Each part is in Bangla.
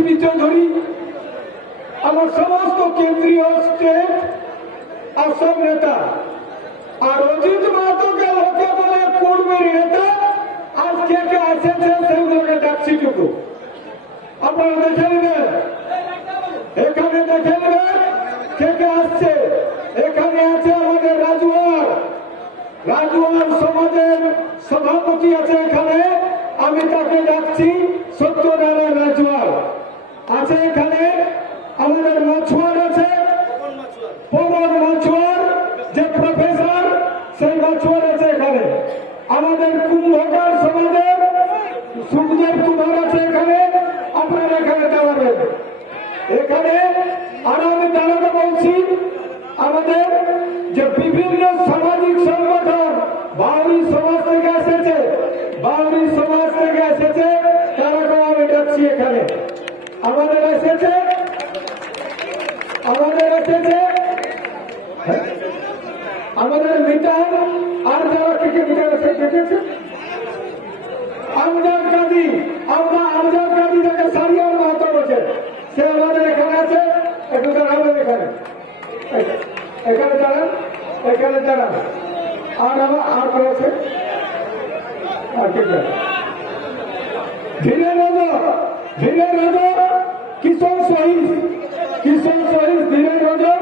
শিবি চৌধুরী আমার সমস্ত কেন্দ্রীয় স্টেট আর সব নেতা আর অজিত মাহাতোকে লোকে বলে কর্মীর নেতা, আর কে কে এসেছে সেগুলোকে ডাকছি টুকু আপনারা দেখে নেবেন। এখানে দেখে নেবেন কে কে আসছে। এখানে আছে আমাদের রাজুয়ার। রাজুয়ার সমাজের সভাপতি আছে এখানে। আমি তাকে ডাকছি সত্যনারায়ণ রাজুয়ার। আছে এখানে। আমাদের মাছুয়ার আছে। পবন মাছুয়ার, যে প্রফেসর, সেই মাছুয়ার আছে এখানে। আমাদের কুম্ভকার সমাজের সুখদেব কুমার আছে এখানে। আপনারা এখানে দাঁড়াবেন এখানে আর আমি দাঁড়াতে বলছি আমাদের যে বিভিন্ন সামাজিক সংগঠন বাউরি সমাজ থেকে এসেছে বাউরি সমাজ থেকে এসেছে তারাকেও আমি ডাকছি এখানে আমাদের এসেছে আমাদের এসেছে হ্যাঁ? আমাদের মিটার আর যারা কে কে মিটার এসে দেখেছে আমজাদ গাজী আমরা আমজাদ গাজী থেকে সারিয়ার মাহাতো বলছে সে আমাদের এখানে আছে একটু দাঁড়াবেন এখানে এই- এখানে দাঁড়ান এখানে দাঁড়ান আর আমার আর আছে আর কে কে? ধীরে রাজা ধীরে রাজা কিশোর শহীদ কিশোর শহীদ ধীরে রাজা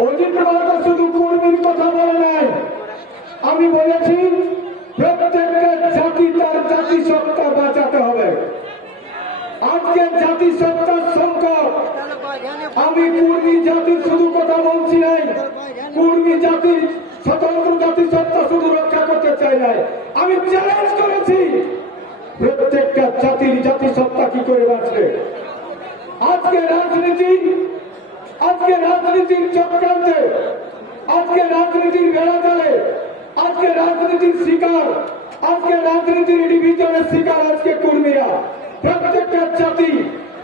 অজিত মাহাতো শুধু কর্মীর কথা বলে নাই আমি বলেছি প্রত্যেকটা জাতি তার জাতিসত্তা বাঁচাতে হবে আজকে জাতিসত্তার সংকট আমি কুর্মী জাতির শুধু কথা বলছি নাই কুর্মী জাতির স্বতন্ত্র জাতিসত্তা শুধু রক্ষা করতে চাই নাই আমি চ্যালেঞ্জ করেছি। প্রত্যেকটা জাতির জাতিসত্তা কি করে বাঁচবে? আজকে রাজনীতি, আজকে রাজনীতির চক্রান্তে, আজকে রাজনীতির বেড়াজালে, আজকে রাজনীতির শিকার, আজকে রাজনীতির ডিভিশনের শিকার আজকে কর্মীরা। প্রত্যেকটা জাতি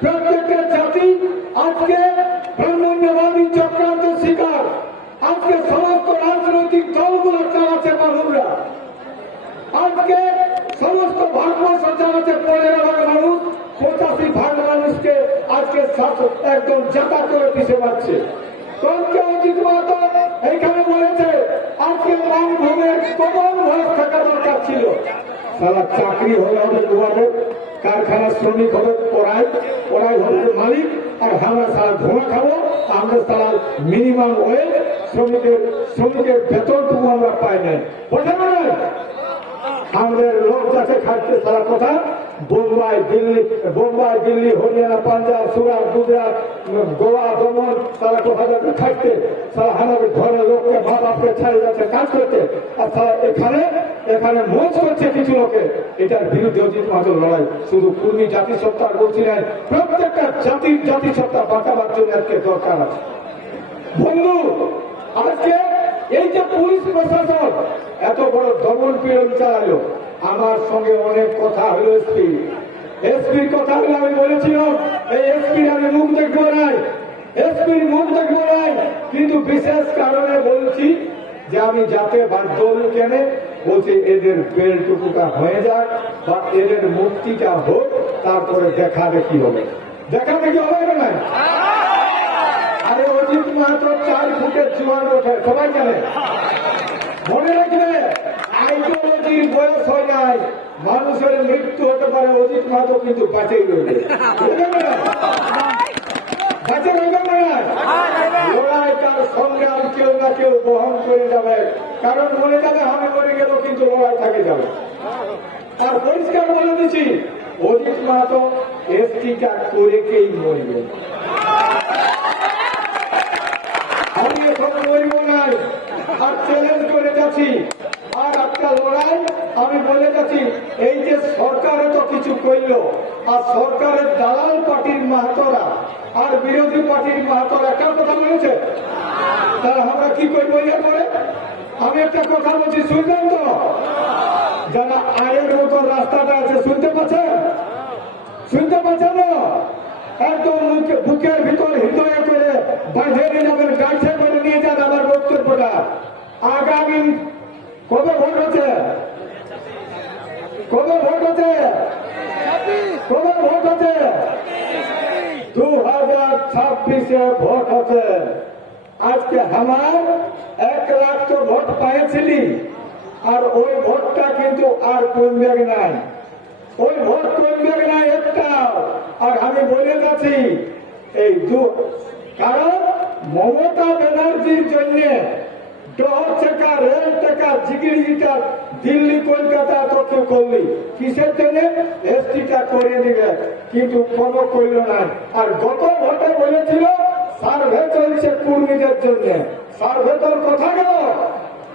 প্রত্যেকটা জাতি আজকে ব্রাহ্মণ্যবাদী চক্রান্ত শিকার। আজকে সমস্ত রাজনৈতিক দলগুলো চালাচ্ছে বাহুরা আজকে সমস্ত ভারতবর্ষ চালাচ্ছে পনেরো ভাগ মানুষ, পঁচাশি ভাগ মানুষকে আজকে একদম জাতা করে পিছিয়ে পাচ্ছে তর্কে বলেছে, আজকে মানভূমের কমন ভয় থাকা দরকার ছিল। সারা চাকরি হয়ে হবে তোমাদের কারখানার শ্রমিক হবে ওরাই ওরাই হবে মালিক, আর আমরা সারা ধোঁয়া খাব, আমরা সারা মিনিমাম ওয়েজ শ্রমিকের শ্রমিকের বেতনটুকু আমরা পাই না বোঝা না আমাদের লোক যাচ্ছে খাটতে সারা কথা। বোম্বাই, দিল্লি বোম্বাই, দিল্লি, হরিয়ানা, পাঞ্জাব, সুরাট, গুজরাট, গোয়া, দমন সারা কোথা যাচ্ছে খাটতে সারা আমাদের ঘরের লোককে মা বাপকে ছাড়ে যাচ্ছে, কাজ করতে। আর সারা এখানে এখানে মঞ্চ করছে কিছু লোকে। এটার বিরুদ্ধে অজিত মাহাতোর লড়াই। শুধু কুর্মী জাতিসত্তার বলছি নাই, প্রত্যেকটা জাতির জাতিসত্তা বাঁচাবার জন্য আজকে দরকার আছে। বন্ধু, আজকে এই যে পুলিশ প্রশাসন এত বড় দমন পীড়ন চালালো। আমার সঙ্গে অনেক কথা হলো এসপি। এসপির কথা হলো আমি বলেছিলাম, এই এসপির আমি মুখ দেখব নাই এসপির মুখ দেখব নাই কিন্তু বিশেষ কারণে বলছি যে আমি যাতে বাধ্য কেনে, বলছি এদের বেলটুকুটা হয়ে যাক বা এদের মুক্তিটা হোক, তারপরে দেখা দেখি হবে। দেখা দেখি হবে না আরে অজিত মাহাতো চার ফুটের জোয়ান ওঠে, সবাই জানে? মনে রাখবে আইডিওলজির বয়স হয় নাই, মানুষের মৃত্যু হতে পারে, অজিত মাহাতো কিন্তু বাঁচেই তার কেউ বহন করে যাবে। কারণ মনে যাবে মরে গেল কিন্তু যাবে। আর পরিষ্কার বলে দিচ্ছি, অজিত মাহাতো এসটিটা করে কেই মরবে আমি এখন মরিব নাই আর চ্যালেঞ্জ করে যাচ্ছি। আর একটা লড়াই, আমি বলে যাচ্ছি, এই যে সরকারে তো কিছু করল, আর সরকারের দালাল পার্টির মাহাতরা আর বিরোধী পার্টির মাহাতরা একটা কথা বলেছে? তাহলে আমরা কি করব এরপরে? আমি একটা কথা বলছি শুনবেন তো? যারা আয়ের মতো রাস্তাটা আছে, শুনতে পাচ্ছেন? শুনতে পাচ্ছেন না একদম বুকের ভিতর হৃদয়ে করে বাঁধে যাবেন গাছে করে নিয়ে যান আমার বক্তব্যটা। আগামী কবে ভোট হচ্ছে? কবে ভোট হচ্ছে? কবে ভোট হচ্ছে? দু হাজার ছাব্বিশে ভোট হচ্ছে। আজকে আমার এক লাখ তো ভোট পাইছিলি, আর ওই ভোটটা কিন্তু আর কমবে নাই? ওই ভোট কমবে নাই একটা আর আমি বলে যাচ্ছি, এই দু কারণ মমতা ব্যানার্জির জন্য দশ টাকা, রেল টাকা জিগিরিটা দিল্লি, কলকাতা তোকে করলি। কিসের জন্য? এসটিটা করে দিবে। কিন্তু কোনো করল না। আর গত ভোটে বলেছিল, সার্ভে চলছে কর্মীদের জন্য। সার্ভে তোর কথা গেল।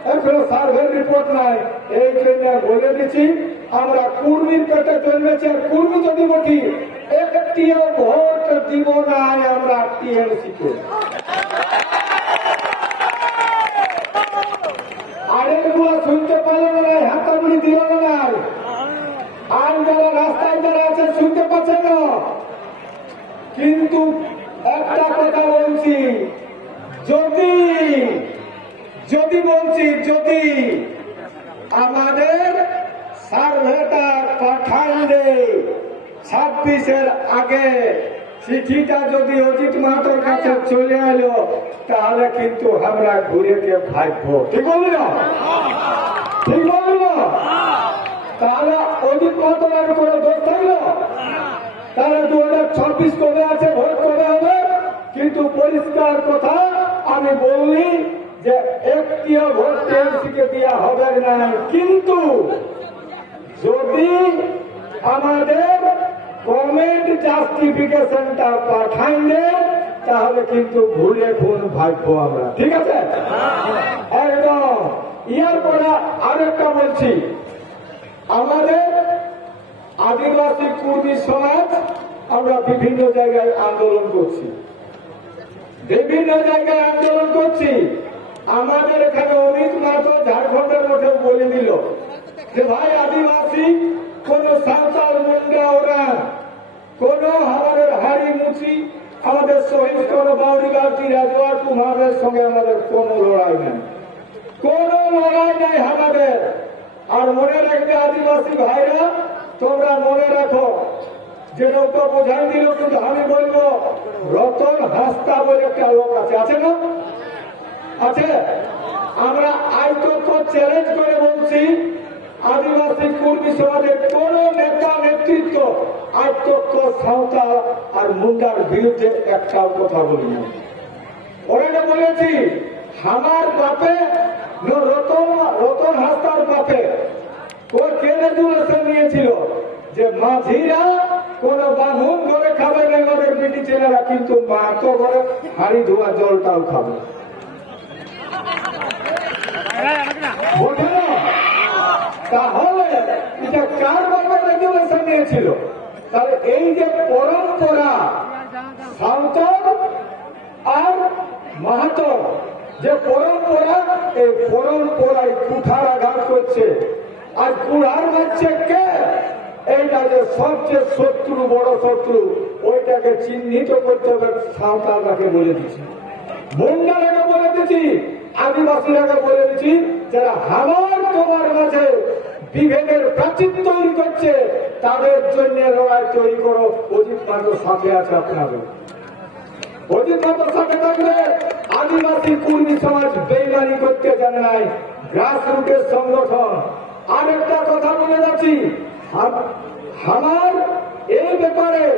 এখনও সার্ভে রিপোর্ট নাই। এই জন্য বলে দিচ্ছি, আমরা কুর্মির পেটে জন্মেছি। কুর্মি যদি বলি, একটিও ভোট দিব না আমরা টিএমসি কে আরেকগুলো শুনতে পারল না হাতামুড়ি দিল না আর যারা রাস্তায় যারা আছে শুনতে পাচ্ছে না কিন্তু একটা কথা বলছি যদি যদি বলছি যদি আমাদের সার্ভেটা পাঠান দে ছাব্বিশের আগে চিঠিটা যদি অজিত মাহাতোর কাছে চলে এলো তাহলে কিন্তু আমরা ঘুরে গিয়ে ভাববো ঠিক বলি না? ঠিক বলি না? তাহলে অজিত মাহাতোর আর কোনো দোষ থাকল তাহলে দু হাজার ছাব্বিশ কবে আছে, ভোট কবে হবে? কিন্তু পরিষ্কার কথা, আমি বললি যে একটিও ভোট টিএমসিকে দেওয়া হবে না। কিন্তু যদি আমাদের কমেন্ট জাস্টিফিকেশনটা পাঠাই দেন তাহলে কিন্তু ভুলে খুন ভাববো আমরা। ঠিক আছে? একদম। ইয়ার পরে আরেকটা বলছি। আমাদের আদিবাসী কর্মী সমাজ আমরা বিভিন্ন জায়গায় আন্দোলন করছি। বিভিন্ন জায়গায় আন্দোলন করছি। আমাদের এখানে অমিত মাহাতো ঝাড়খণ্ডের মধ্যে বলে দিল যে, ভাই, আদিবাসী, কোন সাঁওতাল মুন্ডা ওরা, কোন আমাদের হাড়ি মুচি আমাদের শহীদ কোন বাউরি বাউরি রাজওয়ার কুমারের সঙ্গে আমাদের কোনো লড়াই নেই। কোন লড়াই নাই আমাদের। আর মনে রাখবে আদিবাসী ভাইরা, তোমরা মনে রাখো, যে নৌকা বোঝাই দিল, কিন্তু আমি বলব, রতন হাস্তা বলে একটা লোক আছে। আছে না? আছে? আমরা আইতক চ্যালেঞ্জ করে বলছি, আদিবাসী কর্মী সমাজের কোন নেতৃত্ব আইতক সাঁওতাল আর মুন্ডার বিরুদ্ধে একটাও কথা বলি না। ওরা বলেছি আমার বাপে রতন রতন হাস্তার বাপে ও কে রেজুলেশন নিয়েছিল যে মাঝিরা কোন বাঁধন ঘরে খাবে না আমাদের বেটি ছেলেরা কিন্তু মাতো ঘরে হাড়ি ধোয়া জলটাও খাবে। না? তাহলে এটা কার বাপের রেজুলেশন নিয়েছিল? তাহলে এই যে পরম্পরা, সাঁওতাল আর মাহাতো, যে পরম্পরা, এই পরম্পরায় কুঠার আঘাত করছে। আর কুড়ার মারছে কে? এইটা যে সবচেয়ে শত্রু, বড় শত্রু, ওইটাকে চিহ্নিত করতে হবে, সাঁওতালরাকে বলে দিচ্ছি। মুন্ডারাকে বলে দিচ্ছি, আদিবাসীরাকে বলে দিচ্ছি, যারা আমার তোমার মাঝে বিভেদের প্রাচীর তৈরি করছে, তাদের জন্য লড়াই তৈরি করো। অজিত মাত্র সাথে আছে আপনাদের। অজিত মাত্র সাথে থাকলে আদিবাসী কর্মী সমাজ বেইমানি করতে জানে নাই। গ্রাস রুটের সংগঠন। আরেকটা কথা বলে যাচ্ছি। আম- আমার এই ব্যাপারে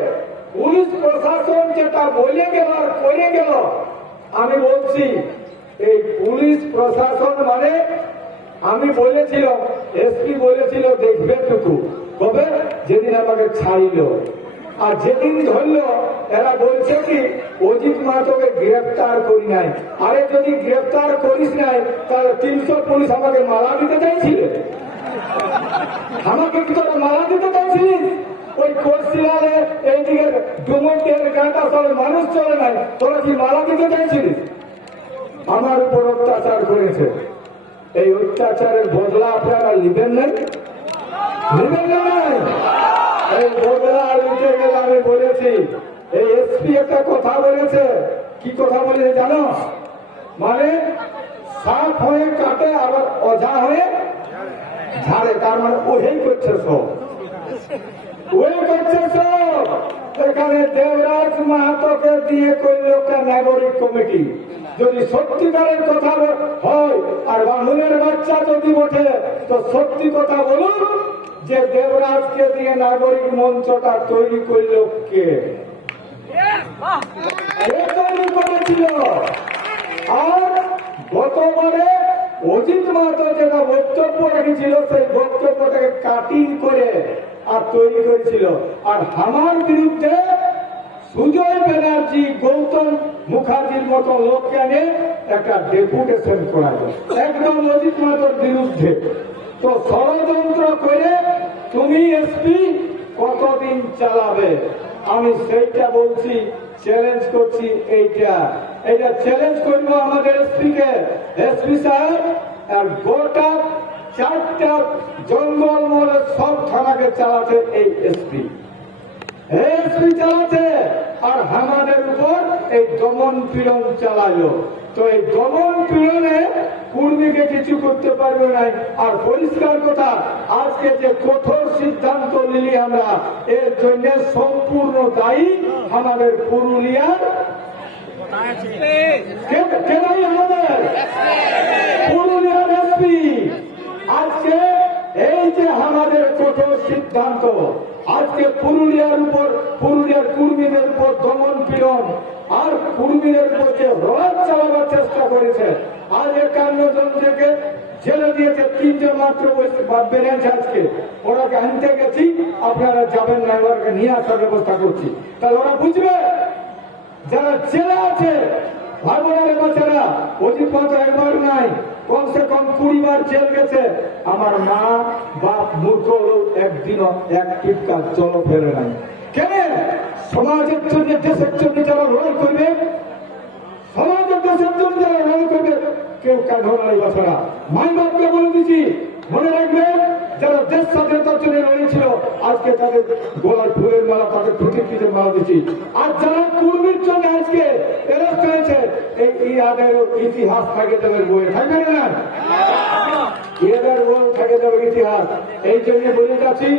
পুলিশ প্রশাসন যেটা বলে গেল আর করে গেল, আমি বলছি, এই পুলিশ প্রশাসন মানে আমি বলেছিলাম এসপি বলেছিল, দেখবে টুকু। কবে? যেদিন আমাকে ছাড়িল। আর যেদিন ধরলো, এরা বলছে কি, অজিত মাহাতোকে গ্রেফতার করি নাই। আরে, যদি গ্রেফতার করিস নাই, তাহলে তিনশো পুলিশ আমাকে মালা দিতে চাইছিলে? আমাকে কি তোরা মালা দিতে চাইছিলিস? ওই কোর্সিলারে এইদিকে ডুমন্টের গাঁটা চলে মানুষ চলে নাই, তোরা কি মালা দিতে চাইছিলিস? আমার উপর অত্যাচার করেছে। এই অত্যাচারের বদলা আপনারা নিবেন নাই? নিবেন নাই? এই বদলা নিতে গেলে, আমি বলেছি। এই এসপি একটা কথা বলেছে। কি কথা বলেছে জানো? মানে সাপ হয়ে কাটে, আবার অজা হয়ে ঝাড়ে। তার মানে ওহেই করছে সব। ওই করছে সব। এখানে দেবরাজ মাহাতোকে দিয়ে করল একটা নাগরিক কমিটি যদি সত্যিকারের কথা হয় আর বামুনের বাচ্চা যদি ওঠে তো সত্যি কথা বলুন যে দেবরাজকে দিয়ে নাগরিক মঞ্চটা তৈরি করল কে? তৈরি করেছিল। আর গতবারে অজিত মাহাতো যেটা বক্তব্য রেখেছিল, সেই বক্তব্যটাকে কাটিং করে আর তৈরি করেছিল। আর আমার বিরুদ্ধে সুজয় ব্যানার্জি গৌতম মুখার্জির মতো লোককে এনে একটা ডেপুটেশন করা একদম অজিত মাহাতোর বিরুদ্ধে। তো ষড়যন্ত্র করে তুমি এসপি কতদিন চালাবে? আমি সেইটা বলছি চ্যালেঞ্জ করছি এইটা। এটা চ্যালেঞ্জ করব আমাদের এসপি কে এসপি সাহেব, আর গোটা চারটা জঙ্গল মহলে সব থানাকে চালাতে এই এসপি। এসপি চালাতে আর আমাদের উপর এই দমন পীড়ন চালালো তো এই দমন পীড়নে কুর্মীকে কিছু করতে পারবে না আর পরিষ্কার কথা, আজকে যে কঠোর সিদ্ধান্ত নিলি আমরা, এর জন্য সম্পূর্ণ দায়ী আমাদের পুরুলিয়ার আমাদের পুরুলিয়ার এসপি। আজকে এই যে আমাদের কঠোর সিদ্ধান্ত আজকে পুরুলিয়ার উপর, পুরুলিয়ার কুর্মীদের উপর দমন পীড়ন, আর কুর্মীদের উপর যে রথ চালাবার চেষ্টা করেছে, আজ একান্ন জন থেকে জেলে দিয়েছে তিনজন মাত্র বেড়েছে আজকে। ওরাকে আনতে গেছি, আপনারা যাবেন না ওরাকে নিয়ে আসার ব্যবস্থা করছি। তাহলে ওরা বুঝবে, যারা জেলে আছে, ভাগনের বাচ্চারা, অজিত একবার নাই। কমসে কম কুড়ি বার জেল গেছে। আমার মা, বাপ, মূর্খ হলেও একদিনও এক টিপকা জল ফেলে নাই। কেন? সমাজের জন্য, দেশের জন্য যারা লড়াই করবে, সমাজের দেশের জন্য যারা লড়াই করবে, কেউ কাঁধ নাই বাচ্চারা মাই বাপকে বলে দিচ্ছি মনে রাখবে যারা দেশ স্বাধীনতার জন্য লড়েছিল, আজকে তাদের গোলার ফুলের মালা, তাদের প্রতিকৃতির মালা দিচ্ছি। আর যারা কুর্মীর জন্য আজকে এরস্ট হয়েছে এই ইয়াদের ইতিহাস থাকে তাদের বইয়ে। থাকবে না এদের বই থাকে যাবে ইতিহাস। এই জন্য বলে যাচ্ছি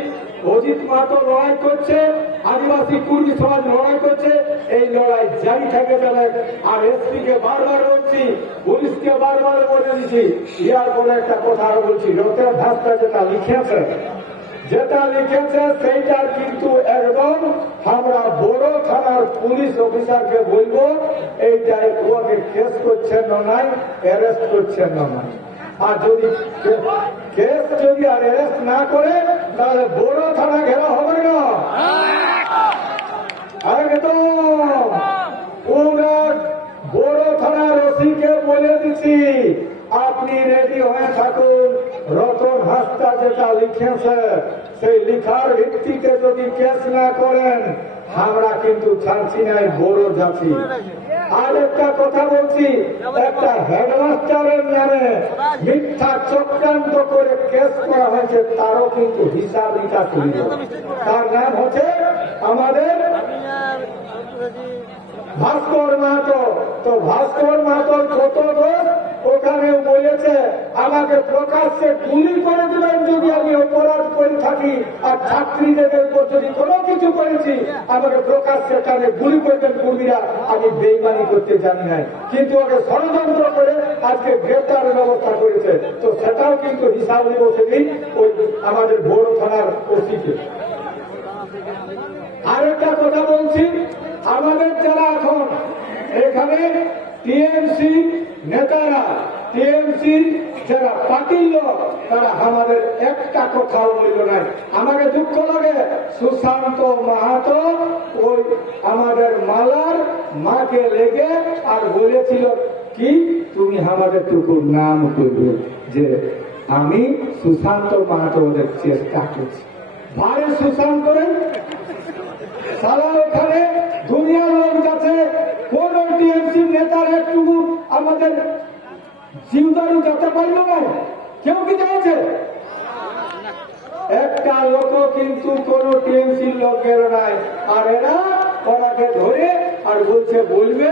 অজিত মাহাতো লড়াই করছে, আদিবাসী কুর্মী সমাজ লড়াই করছে, এই লড়াই জারি থাকে যাবে আর এসপি কে বারবার বলছি, পুলিশকে বারবার বলে দিচ্ছি, ইয়ার পরে একটা কথা আরও বলছি, রথের ভাষটা যেটা লিখেছে যেটা লিখেছে সেইটার কিন্তু একদম আমরা বড় থানার পুলিশ অফিসারকে বলব, এইটাই ওকে কেস করছেন না নাই অ্যারেস্ট করছেন না নাই। আর যদি কেস যদি আর অ্যারেস্ট না করে, তাহলে বড় থানা ঘেরা হবে না। একদম পুরা বড় থানার ওসিকে বলে দিছি, আপনি রেডি হয়ে থাকুন। রতন হাস্তা যেটা লিখেছে, সেই লিখার ভিত্তিতে যদি কেস না করেন, আমরা কিন্তু ছাড়ছি নাই বড় জাতি। আর একটা কথা বলছি একটা হেডমাস্টারের নামে মিথ্যা চক্রান্ত করে কেস করা হয়েছে তারও কিন্তু হিসাব নিকাশ তার নাম হচ্ছে আমাদের ভাস্কর মাহাতো। তো ভাস্কর মাহাতোর ছোট দোষ? ওখানেও বলেছে আমাকে প্রকাশ্যে গুলি করে দেবেন যদি আমি অপরাধ করে থাকি, আর ছাত্রীদের উপর যদি কোনো কিছু করেছি, আমাকে প্রকাশ্যে টানে গুলি করবেন কর্মীরা, আমি বেইমানি করতে জানি নাই। কিন্তু ওকে ষড়যন্ত্র করে আজকে গ্রেপ্তারের ব্যবস্থা করেছে। তো সেটাও কিন্তু হিসাব নিব সেদিন, ওই আমাদের বড় থানার ওসিকে। আরেকটা কথা বলছি, আমাদের যারা এখন, এখানে টিএমসি নেতারা টিএমসি যারা পার্টির লোক, তারা আমাদের একটা কথাও বলল নাই। আমাকে দুঃখ লাগে, সুশান্ত মাহাতো ওই আমাদের মালার মাকে লেগে আর বলেছিল, কি? তুমি আমাদের টুকুর নাম করবে যে আমি সুশান্ত মাহাতো ওদের চেষ্টা করছি। ভাই সুশান্ত সারা ওখানে দুনিয়ার লোক যাচ্ছে, কোন টিএমসি নেতার একটু আমাদের জিউদারু যেতে পারল না কেউ কি চাইছে একটা লোক কিন্তু কোন টিএমসির লোকের নাই। আর এরা ওনাকে ধরে আর বলছে বলবে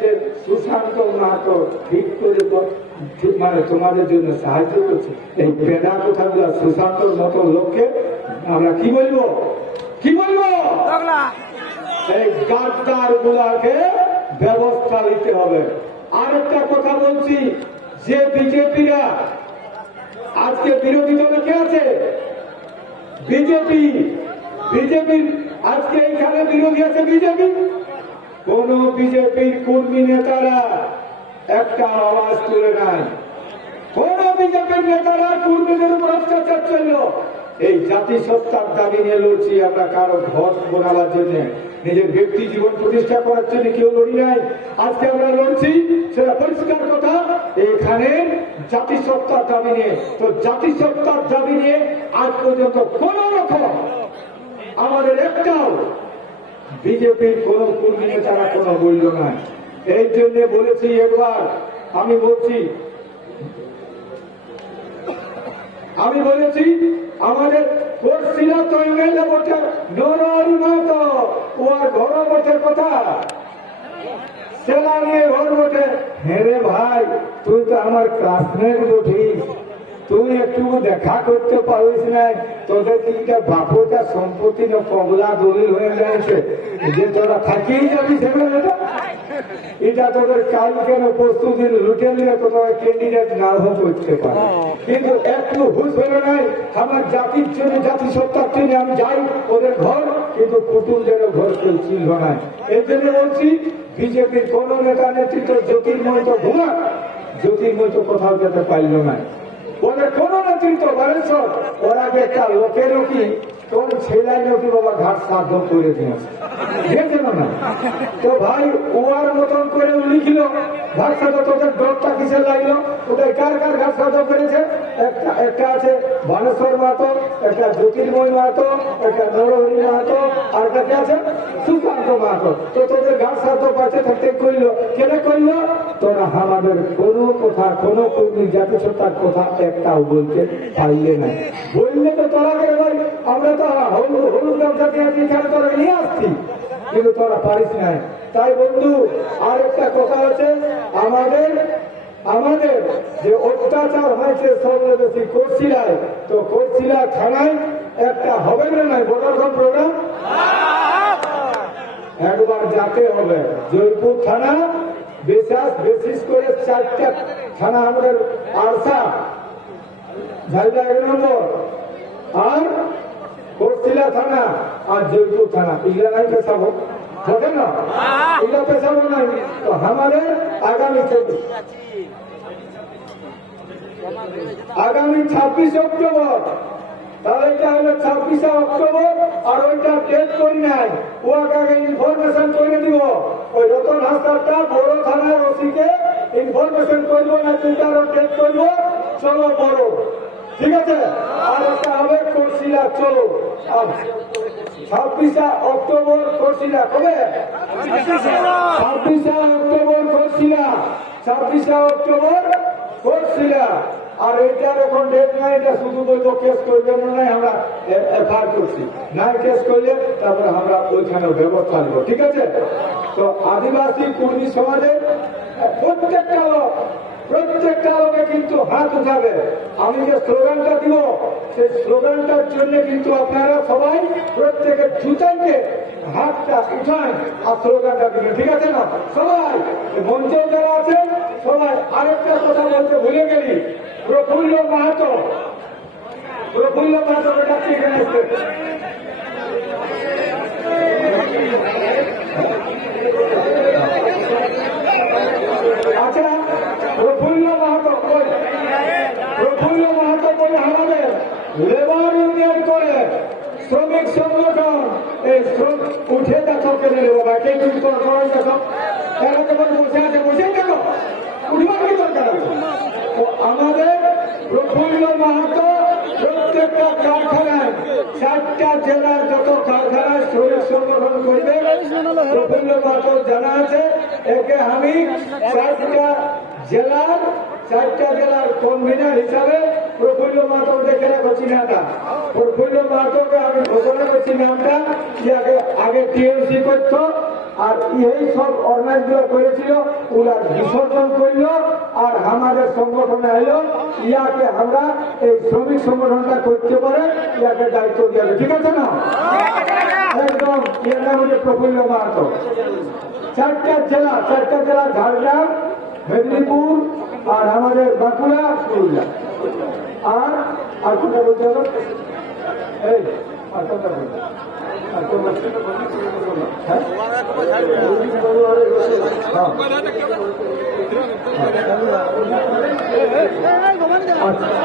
যে সুশান্ত মাহাতো ঠিক করে মানে তোমাদের জন্য সাহায্য করছে। এই পেদা কোথাগুলো সুশান্তর মতো লোককে আমরা কি বলব? কি বলব? এই গাদ্দার গুলাকে ব্যবস্থা নিতে হবে। আরেকটা কথা বলছি যে বিজেপিরা আজকে বিরোধী দলে কে আছে? বিজেপি। বিজেপির আজকে এখানে বিরোধী আছে বিজেপি? কোন বিজেপির কর্মী নেতারা একটা আওয়াজ তুলে নাই। কোন বিজেপির নেতারা কর্মীদের উপর অত্যাচার চলল এই জাতিসত্তার দাবি নিয়ে লড়ছি আমরা কারও ঘর বোনাবার জন্য। নিজের ব্যক্তি জীবন প্রতিষ্ঠা করার জন্য কেউ লড়ি নাই। আজকে আমরা লড়ছি, সেটা পরিষ্কার কথা। এখানে জাতিসত্তার দাবি নিয়ে, তো জাতিসত্তার দাবি নিয়ে আজ পর্যন্ত কোন রকম আমাদের একটাও বিজেপির কোন কর্মী নেতারা কোনো বলল না। এই জন্য বলেছি একবার, আমি বলছি, আমি বলেছি, আমাদের কোর্সিলা তো এমএলএ বটে মাহাতো, ও আর ঘর কথা। সেলা নিয়ে ঘর বটে হেরে ভাই তুই তো আমার ক্লাসমেট বটিস। তুই একটু দেখা করতে পারিস না। তোদের তিনটা বাপটা সম্পত্তি না দলিল হয়ে যে তোরা থাকিয়েই যাবি সেখানে এটা? তোদের কালকে দিন লুটে তোরা ক্যান্ডিডেট করতে পারে। কিন্তু একটু হুশ নাই। আমার জাতির জন্য জাতি সত্তার জন্য আমি যাই ওদের ঘর, কিন্তু কুটুমদেরও ঘর কেউ ছিল না। জন্য বলছি, বিজেপির কোন নেতা নেতৃত্ব জ্যোতির্ময় তো ঘুমা জ্যোতির্ময় তো কোথাও যেতে পারল না। ওদের কোন নেতৃত্ব বালেশ্বর ওরা একটা লোকেরও কি তোর ছেলাই নাকি বাবা ঘাট সাধ্য করে দিয়েছে। দেখেন না তো ভাই ওয়ার মতন করে লিখিল, ঘাট সাধ্য তোদের ডরটা কিসের লাগল? ওদের কার কার ঘাট সাধ্য করেছে? একটা একটা আছে বানেশ্বর মাহাতো, একটা জ্যোতির্ময় মাহাতো, একটা নরহরি মাহাতো, আর একটা আছে? তো তোদের করল তোরা আমাদের কোনো কথা কোনো কথা বলতে বললে তো তোরা আমরা তো হলুদ হলুদ কিন্তু তোরা পারিস তাই বন্ধু আর একটা কথা আছে। আমাদের আমাদের যে অত্যাচার হয়েছে বেশি করছিলায় তো করছিলা থানায় একটা হবে না নাই? বড়খন প্রোগ্রাম? একবার যাতে হবে। জয়পুর থানা, বিশেষ বিশেষ করে চারটা থানা আমাদের আরসা। ঝালদা এক নম্বর। আর কোটশিলা থানা আর জয়পুর থানা। এগুলা নাই পেশাবো। বটে না? এগুলা পেশাবো নাই। তো আমাদের আগামী চব্বিশ। আগামী ছাব্বিশ অক্টোবর। তাহলে এটা হলো ছাব্বিশে অক্টোবর, আর ওইটা ডেট করি নাই। ওয়াকে আগে ইনফরমেশন করে দিব। ওই রতন হাসপাতালটা বড় থানার ওসিকে ইনফরমেশন করব না ডেট করব চলো বড়। ঠিক আছে? আর একটা হবে করছিলা চলো। ছাব্বিশে অক্টোবর করছিলা কবে ছাব্বিশে অক্টোবর করছিলা ছাব্বিশে অক্টোবর করছিলা আর এটার এখন ডেট নাই, এটা শুধু বলব কেস করবেন নাই, আমরা এফআইআর করছি। নাই কেস করলে তারপরে আমরা ওইখানে ব্যবস্থা নেব, ঠিক আছে? তো আদিবাসী কর্মী সমাজের প্রত্যেকটা লোক, প্রত্যেকটা লোকে কিন্তু হাত উঠাবে। আমি যে স্লোগানটা দিব, সেই স্লোগানটার জন্য কিন্তু আপনারা সবাই প্রত্যেকের জুতাইতে হাতটা উঠান আর স্লোগানটা দিবেন, ঠিক আছে না? সবাই, মঞ্চে যারা আছেন সবাই আরেকটা কথা বলতে ভুলে গেলি। প্রফুল্ল মাহাতো। প্রফুল্ল মাহাতো ডাকছি এখানে আসতে। আচ্ছা প্রফুল্ল মাহাতো, কই? প্রফুল্ল মাহাতো বলে আমাদের লেবার ইউনিয়ন করে শ্রমিক সংগঠন। এই শ্রম উঠে দেখো কেন বাবা, কে করার দেখো। এরা যখন বসে আছে বসে দেখো উঠবার কি দরকার আছে তো আমাদের প্রফুল্ল মাহাতো প্রত্যেকটা কারখানায় চারটা জেলার যত কারখানা শ্রমিক সংগঠন করবে, প্রফুল্ল মাহাতো জানা আছে, একে আমি চারটা জেলার চারটা জেলার কনভিনার হিসাবে প্রফুল্ল মাহাতো দেখে রাখছি নামটা। প্রফুল্ল মাহাতোকে আমি ঘোষণা করছি নামটা যে আগে আগে টিএমসি করতো আর এই সব অর্গানাইজগুলো করেছিল, ওরা বিসর্জন করল আর আমাদের সংগঠনে এলো, ইয়াকে আমরা এই শ্রমিক সংগঠনটা করতে পারে, ইয়াকে দায়িত্ব দিয়ে ঠিক আছে না? একদম ইয়ে নাম হচ্ছে প্রফুল্ল মাহাতো। চারটা জেলা চারটা জেলা, ঝাড়গ্রাম, মেদিনীপুর আর আমাদের বাঁকুড়া, পুরুলিয়া। আর আর কোনটা বলতে হবে? এই, আর কোনটা বলতে আচ্ছা